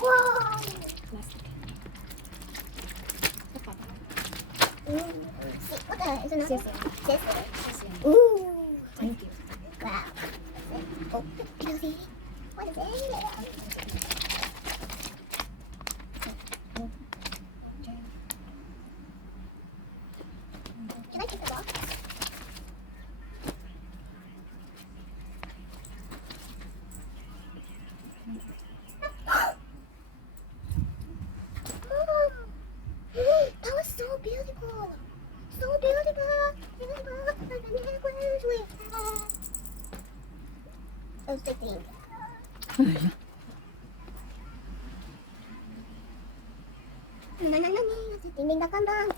Wow! Plastic. What the? Is it not? Yes, Yes. yes. Ooh! Thank you. Wow. Oh, can you see? What is it? Can I take the box? Mom! That was so beautiful! So beautiful! Beautiful! Like a necklace with those big things. Nananani, sa tinding na kambang.